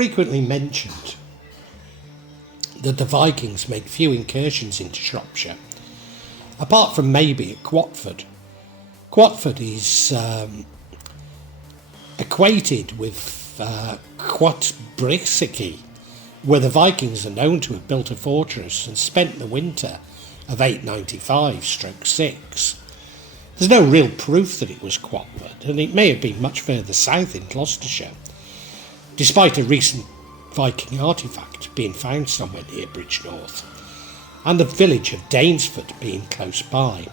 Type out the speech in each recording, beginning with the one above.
frequently mentioned that the Vikings made few incursions into Shropshire, apart from maybe at Quatford. Quatford is equated with Cwatbrycge, where the Vikings are known to have built a fortress and spent the winter of 895/6. There's no real proof that it was Quatford, and it may have been much further south in Gloucestershire, despite a recent Viking artefact being found somewhere near Bridgnorth, and the village of Danesford being close by.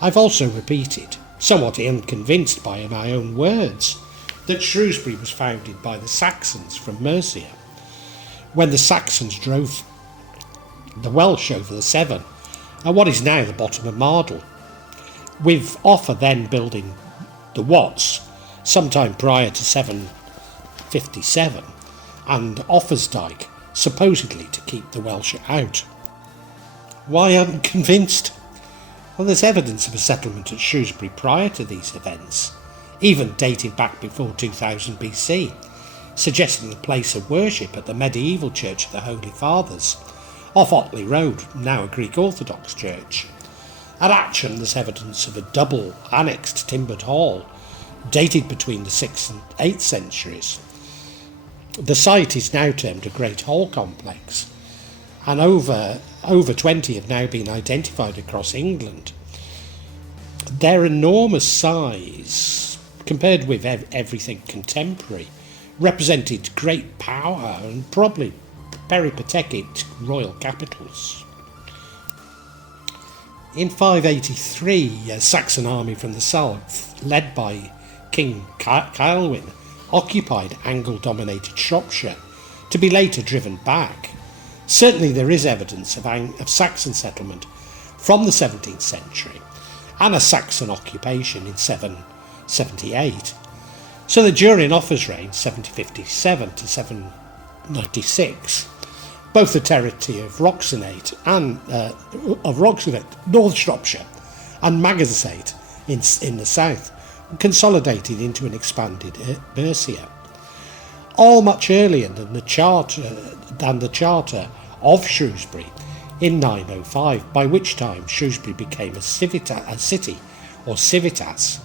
I've also repeated, somewhat unconvinced by my own words, that Shrewsbury was founded by the Saxons from Mercia, when the Saxons drove the Welsh over the Severn at what is now the bottom of Mardol, with Offa then building the Watts sometime prior to 757, and Offa's Dyke supposedly to keep the Welsh out. Why unconvinced? Well, there's evidence of a settlement at Shrewsbury prior to these events, even dating back before 2000 BC, suggesting the place of worship at the medieval Church of the Holy Fathers, off Oteley Road, now a Greek Orthodox Church. At Atcham there's evidence of a double annexed timbered hall, dated between the 6th and 8th centuries. The site is now termed a Great Hall Complex, and over 20 have now been identified across England. Their enormous size, compared with everything contemporary, represented great power and probably peripatetic royal capitals. In 583, a Saxon army from the south, led by King Ceolwyn, occupied Angle-dominated Shropshire, to be later driven back. Certainly there is evidence of Saxon settlement from the 17th century, and a Saxon occupation in 778. So that during Offa's reign, 757 to 796, both the territory of Roxonate, North Shropshire, and Magansate in the south, were consolidated into an expanded Mercia. All much earlier than the charter of Shrewsbury in 905, by which time Shrewsbury became a city, or civitas.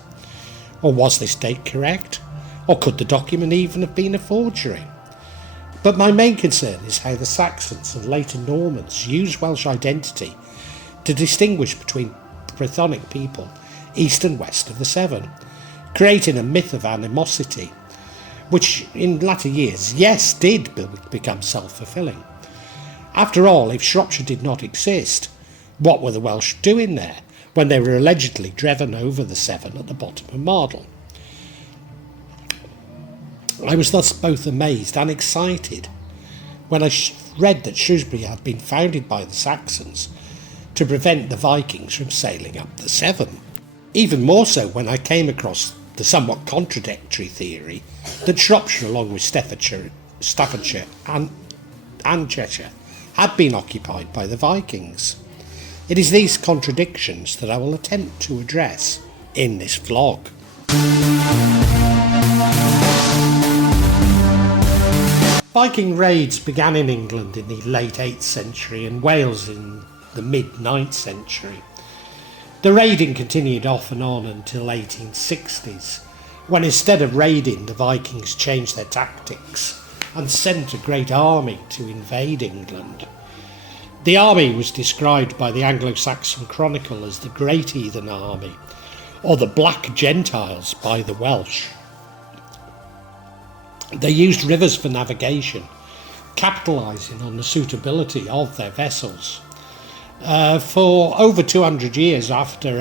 Or was this date correct? Or could the document even have been a forgery? But my main concern is how the Saxons and later Normans used Welsh identity to distinguish between Brythonic people east and west of the Severn, creating a myth of animosity, which in latter years, yes, did become self-fulfilling. After all, if Shropshire did not exist, what were the Welsh doing there when they were allegedly driven over the Severn at the bottom of Mardol? I was thus both amazed and excited when I read that Shrewsbury had been founded by the Saxons to prevent the Vikings from sailing up the Severn. Even more so when I came across the somewhat contradictory theory that Shropshire, along with Staffordshire and Cheshire, had been occupied by the Vikings. It is these contradictions that I will attempt to address in this vlog. Viking raids began in England in the late 8th century and Wales in the mid-9th century. The raiding continued off and on until 1860s, when instead of raiding, the Vikings changed their tactics and sent a great army to invade England. The army was described by the Anglo-Saxon Chronicle as the Great Heathen Army, or the Black Gentiles by the Welsh. They used rivers for navigation, capitalising on the suitability of their vessels. For over 200 years after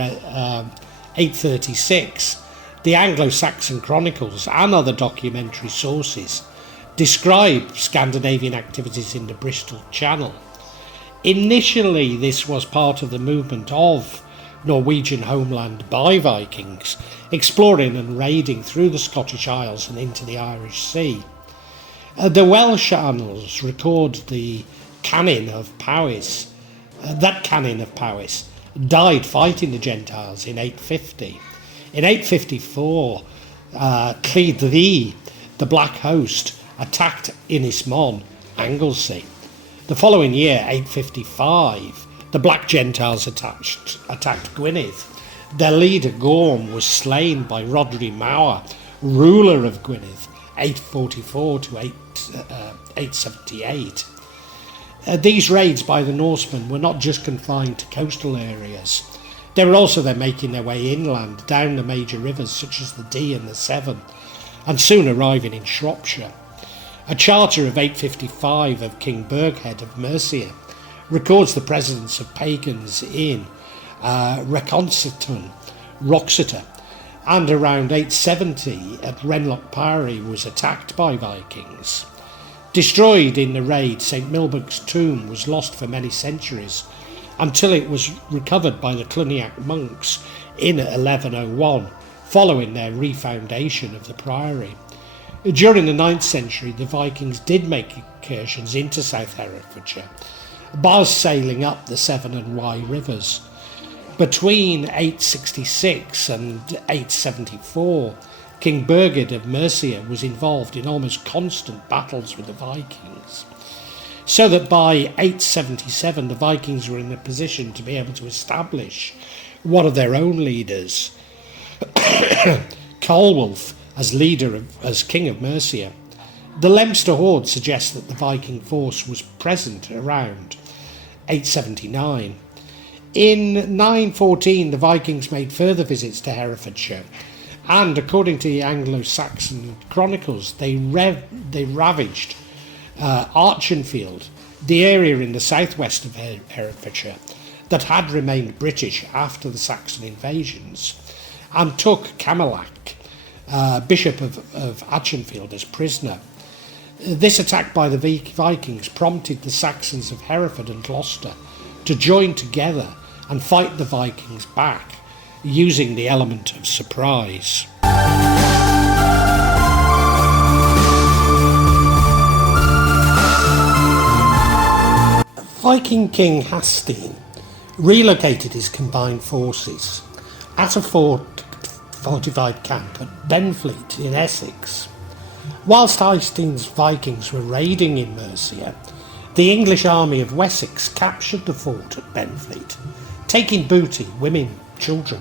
836, the Anglo-Saxon chronicles and other documentary sources describe Scandinavian activities in the Bristol Channel. Initially, this was part of the movement of Norwegian homeland by Vikings, exploring and raiding through the Scottish Isles and into the Irish Sea. The Welsh annals record the Canon of Powys. That Canon of Powys died fighting the Gentiles in 850. In 854, Clyddi, the Black Host, attacked Inismon, Anglesey. The following year, 855, the Black Gentiles attacked Gwynedd. Their leader Gorm was slain by Rhodri Mawr, ruler of Gwynedd, 844 to 878. These raids by the Norsemen were not just confined to coastal areas. They were also then making their way inland, down the major rivers such as the Dee and the Severn, and soon arriving in Shropshire. A charter of 855 of King Burghead of Mercia records the presence of pagans in Roxeter, and around 870 at Renlock Priory was attacked by Vikings. Destroyed in the raid, St Milburg's tomb was lost for many centuries until it was recovered by the Cluniac monks in 1101, following their refoundation of the priory. During the 9th century, the Vikings did make incursions into South Herefordshire, by sailing up the Severn and Wye rivers. Between 866 and 874, King Burghead of Mercia was involved in almost constant battles with the Vikings, so that by 877 the Vikings were in a position to be able to establish one of their own leaders, Ceolwulf, as King of Mercia. The Leinster Hoard suggests that the Viking force was present around 879. In 914 the Vikings made further visits to Herefordshire, and according to the Anglo-Saxon chronicles they ravaged Archenfield, the area in the southwest of Herefordshire that had remained British after the Saxon invasions, and took Camelac, Bishop of Archenfield, as prisoner. This attack by the Vikings prompted the Saxons of Hereford and Gloucester to join together and fight the Vikings back, using the element of surprise. Viking King Hastin relocated his combined forces at a fortified camp at Benfleet in Essex. Whilst Hastin's Vikings were raiding in Mercia, the English army of Wessex captured the fort at Benfleet, taking booty, women, children,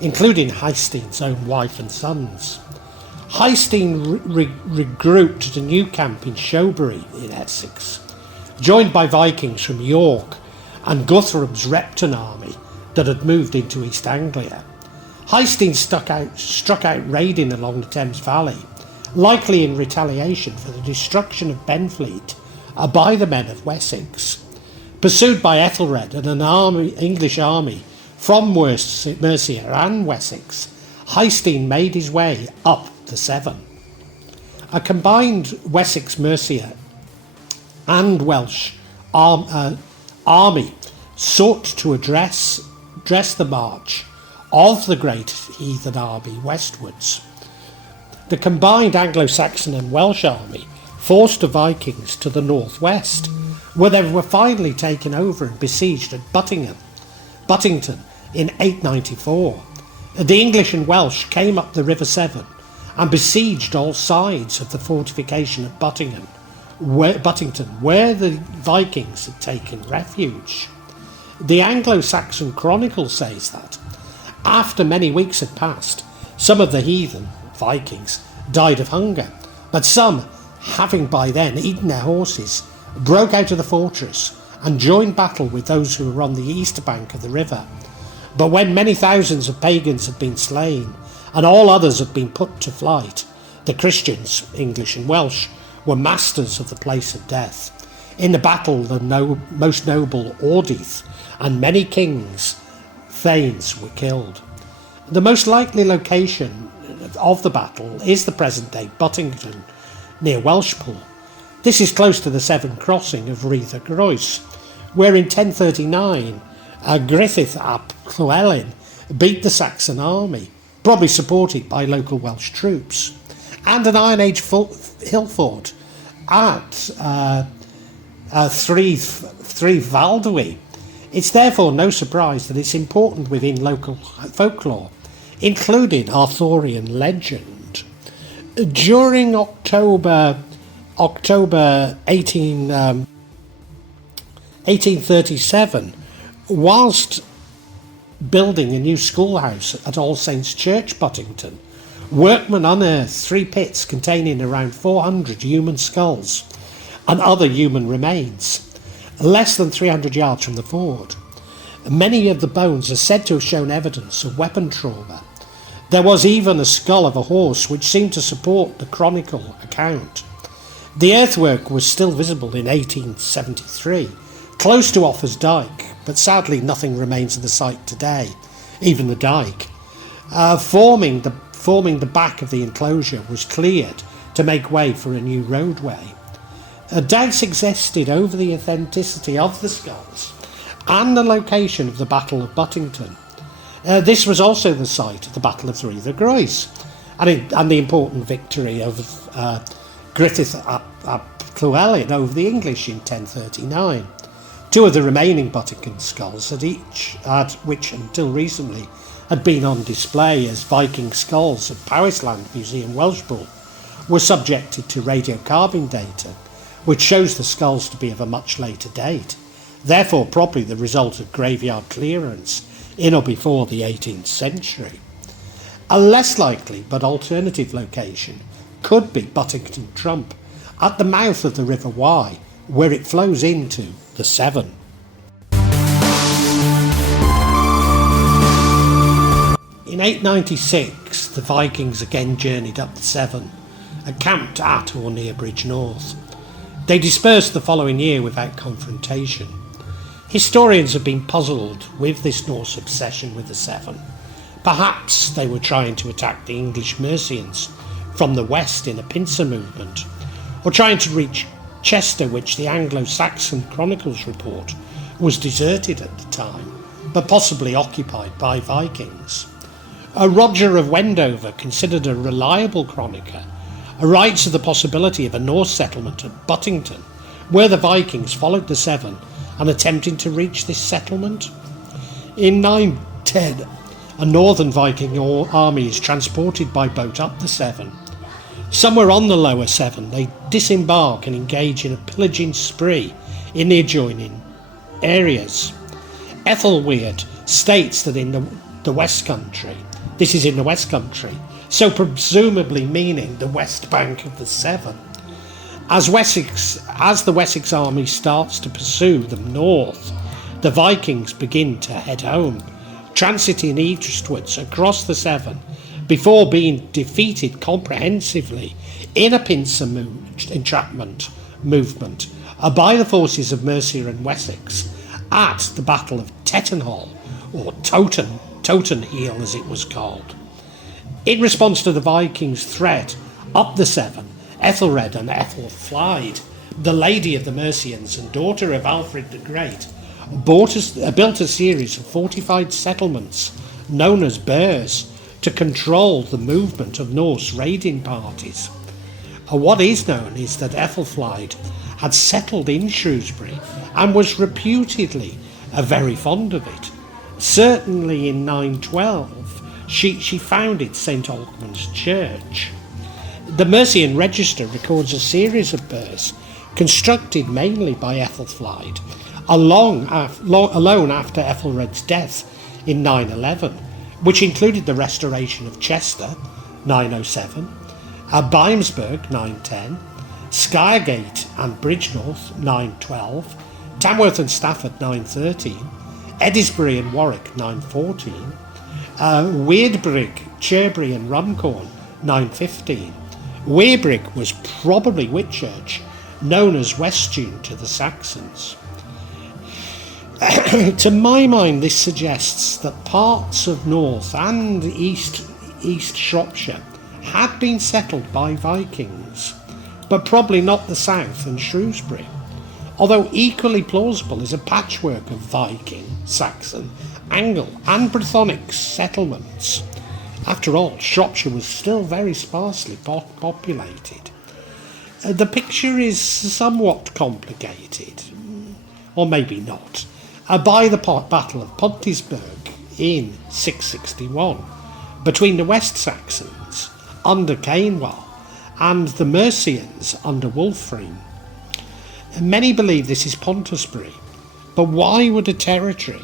including Hastin's own wife and sons. Hastin regrouped at a new camp in Shrewsbury in Essex, joined by Vikings from York and Guthrum's Repton army that had moved into East Anglia. Hastin struck out raiding along the Thames Valley, likely in retaliation for the destruction of Benfleet by the men of Wessex. Pursued by Ethelred and an English army from Mercia and Wessex, Hastin made his way up the Severn. A combined Wessex, Mercia and Welsh army sought to address the march of the great heathen army westwards. The combined Anglo-Saxon and Welsh army forced the Vikings to the northwest, where they were finally taken over and besieged at Buttington in 894. The English and Welsh came up the River Severn and besieged all sides of the fortification of Buttington, where the Vikings had taken refuge. The Anglo-Saxon Chronicle says that, after many weeks had passed, some of the heathen Vikings died of hunger, but some, having by then eaten their horses, broke out of the fortress and joined battle with those who were on the east bank of the river. But when many thousands of pagans had been slain, and all others had been put to flight, the Christians, English and Welsh, were masters of the place of death. In the battle, the most noble Ordith and many kings, thanes, were killed. The most likely location of the battle is the present-day Buttington, near Welshpool. This is close to the Severn crossing of Rhys Groes, where in 1039 Griffith ap Llywelyn beat the Saxon army, probably supported by local Welsh troops, and an Iron Age hill fort at Threave. It's therefore no surprise that it's important within local folklore, including Arthurian legend. During October October 1837, whilst building a new schoolhouse at All Saints Church, Buttington, workmen unearthed 3 pits containing around 400 human skulls and other human remains, less than 300 yards from the ford. Many of the bones are said to have shown evidence of weapon trauma. There was even a skull of a horse which seemed to support the chronicle account. The earthwork was still visible in 1873, close to Offa's Dyke, but sadly nothing remains of the site today, even the Dyke. Forming the back of the enclosure was cleared to make way for a new roadway. Doubts existed over the authenticity of the skulls and the location of the Battle of Buttington. This was also the site of the Battle of Three the Groes and the important victory of Griffith ap Llywelyn over the English in 1039. 2 of the remaining Buttington skulls which until recently had been on display as Viking skulls at Powisland Museum Welshpool, were subjected to radiocarbon data, which shows the skulls to be of a much later date, therefore probably the result of graveyard clearance in or before the 18th century. A less likely but alternative location could be Buttington Trump, at the mouth of the River Wye, where it flows into the Severn. In 896, the Vikings again journeyed up the Severn and camped at or near Bridgnorth. They dispersed the following year without confrontation. Historians have been puzzled with this Norse obsession with the Severn. Perhaps they were trying to attack the English Mercians from the west in a pincer movement, or trying to reach Chester, which the Anglo-Saxon Chronicles report was deserted at the time, but possibly occupied by Vikings. Roger of Wendover, considered a reliable chronicler, writes of the possibility of a Norse settlement at Buttington, where the Vikings followed the Severn and attempting to reach this settlement. In 910, a northern Viking army is transported by boat up the Severn. Somewhere on the lower Severn, they disembark and engage in a pillaging spree in the adjoining areas. Ethelweard states that in the West Country, this is in the West Country, so presumably meaning the west bank of the Severn. As the Wessex army starts to pursue them north, the Vikings begin to head home, transiting eastwards across the Severn, before being defeated comprehensively in a pincer entrapment movement by the forces of Mercia and Wessex at the Battle of Tettenhall, or Totenheel as it was called. In response to the Vikings' threat up the Severn, Ethelred and Ethelflide, the lady of the Mercians and daughter of Alfred the Great, built a series of fortified settlements known as burhs to control the movement of Norse raiding parties. What is known is that Ethelflide had settled in Shrewsbury and was reputedly very fond of it. Certainly in 912 she founded St Alkmund's Church. The Mercian Register records a series of burhs constructed mainly by Ethelflide, alone after Ethelred's death in 911, which included the restoration of Chester, 907, Bimesburg, 910, Skyregate and Bridgnorth, 912, Tamworth and Stafford, 913, Edisbury and Warwick, 914, Cwatbrycge, Cherbury and Runcorn, 915. Cwatbrycge was probably Whitchurch, known as Westune to the Saxons. To my mind, this suggests that parts of North and East Shropshire had been settled by Vikings, but probably not the South and Shrewsbury, although equally plausible is a patchwork of Viking, Saxon, Angle and Brythonic settlements. After all, Shropshire was still very sparsely populated. The picture is somewhat complicated, or maybe not, by the Battle of Pontisberg in 661 between the West Saxons under Cainwell and the Mercians under Wulfrene. Many believe this is Pontusbury, but why would a territory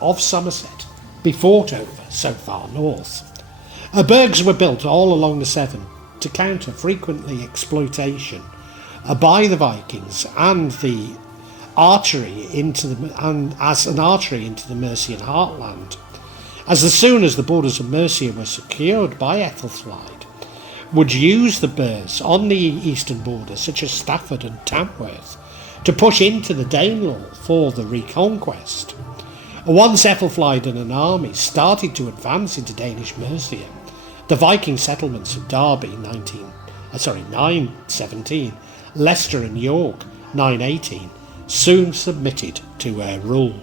of Somerset be fought over so far north? Burghs were built all along the Severn to counter frequently exploitation by the Vikings and the artery as an artery into the Mercian heartland. As soon as the borders of Mercia were secured by Ethelflaed, would use the burghs on the eastern border, such as Stafford and Tamworth, to push into the Danelaw for the reconquest. Once Ethelflaed and an army started to advance into Danish Mercia, the Viking settlements of Derby 917, Leicester and York 918 soon submitted to her rule.